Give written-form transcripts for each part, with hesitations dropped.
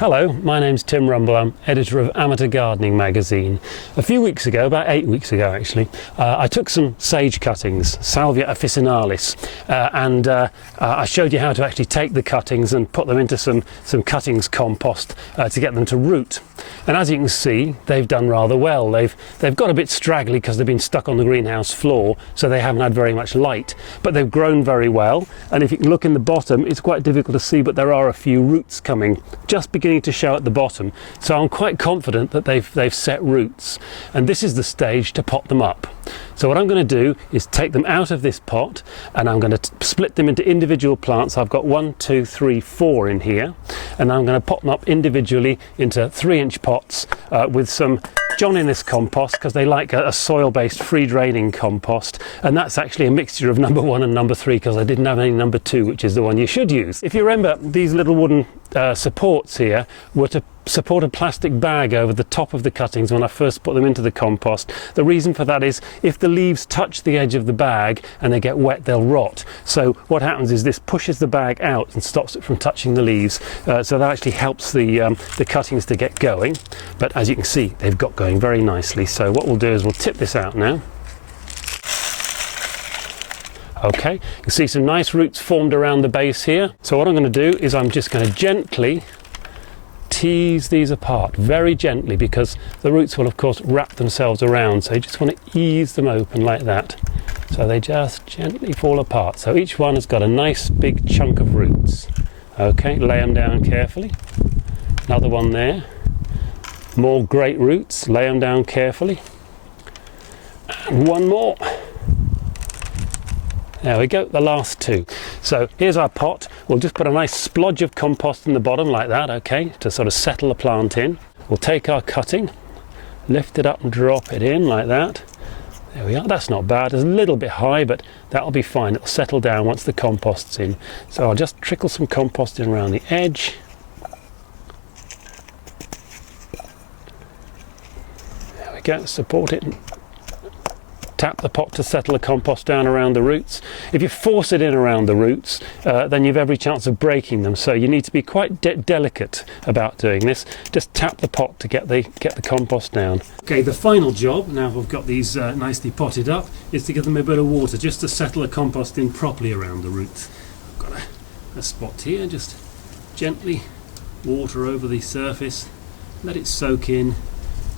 Hello, my name's Tim Rumball. I'm editor of Amateur Gardening magazine. A few weeks ago, about 8 weeks ago actually, I took some sage cuttings, Salvia officinalis, and I showed you how to actually take the cuttings and put them into some cuttings compost to get them to root. And as you can see, they've done rather well. They've got a bit straggly because they've been stuck on the greenhouse floor, so they haven't had very much light, but they've grown very well. And if you can look in the bottom, it's quite difficult to see, but there are a few roots coming, just beginning to show at the bottom. So I'm quite confident that they've set roots, and this is the stage to pot them up. So what I'm going to do is take them out of this pot, and I'm going to split them into individual plants. I've got 1, 2, 3, 4 in here, and I'm going to pot them up individually into 3-inch pots with some John Innes compost, because they like a soil-based free draining compost, and that's actually a mixture of number 1 and number 3 because I didn't have any number 2, which is the one you should use. If you remember, these little wooden supports here were to support a plastic bag over the top of the cuttings when I first put them into the compost. The reason for that is if the leaves touch the edge of the bag and they get wet, they'll rot. So what happens is this pushes the bag out and stops it from touching the leaves. So that actually helps the cuttings to get going. But as you can see, they've got going very nicely. So what we'll do is we'll tip this out now. Okay, you can see some nice roots formed around the base here. So what I'm going to do is I'm just going to gently tease these apart, very gently, because the roots will of course wrap themselves around. So you just want to ease them open like that, so they just gently fall apart. So each one has got a nice big chunk of roots. Okay, lay them down carefully. Another one there. More great roots, lay them down carefully. And one more. There we go, the last 2. So here's our pot. We'll just put a nice splodge of compost in the bottom like that, okay, to sort of settle the plant in. We'll take our cutting, lift it up and drop it in like that. There we are, that's not bad. It's a little bit high, but that'll be fine. It'll settle down once the compost's in. So I'll just trickle some compost in around the edge. There we go, support it. Tap the pot to settle the compost down around the roots. If you force it in around the roots, then you've every chance of breaking them. So you need to be quite delicate about doing this. Just tap the pot to get the compost down. Okay, the final job, now we've got these nicely potted up, is to give them a bit of water, just to settle the compost in properly around the roots. I've got a spot here, just gently water over the surface, let it soak in.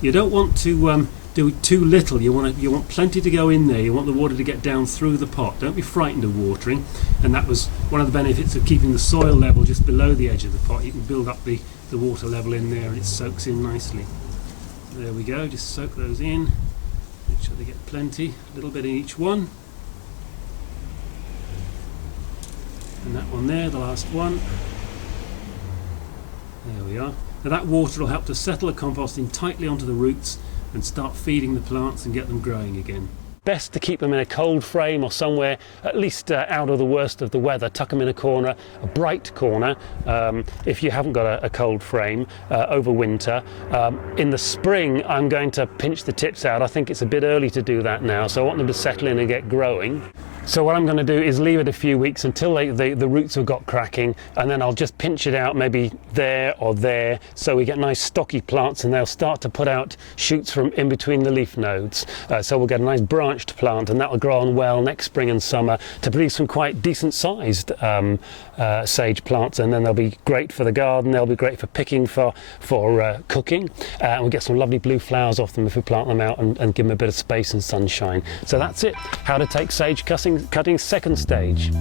You don't want to do too little. You want plenty to go in there. You want the water to get down through the pot. Don't be frightened of watering, and that was one of the benefits of keeping the soil level just below the edge of the pot. You can build up the water level in there and it soaks in nicely. There we go, just soak those in, make sure they get plenty, a little bit in each one. And that one there, the last one. There we are. Now that water will help to settle the compost in tightly onto the roots and start feeding the plants and get them growing again. Best to keep them in a cold frame or somewhere at least out of the worst of the weather. Tuck them in a corner, a bright corner, if you haven't got a cold frame over winter. In the spring I'm going to pinch the tips out. I think it's a bit early to do that now, so I want them to settle in and get growing. So what I'm going to do is leave it a few weeks until the roots have got cracking, and then I'll just pinch it out maybe there or there, so we get nice stocky plants and they'll start to put out shoots from in between the leaf nodes. So we'll get a nice branched plant, and that will grow on well next spring and summer to produce some quite decent sized sage plants, and then they'll be great for the garden, they'll be great for picking, for cooking, and we'll get some lovely blue flowers off them if we plant them out and give them a bit of space and sunshine. So that's it, how to take sage cutting second stage.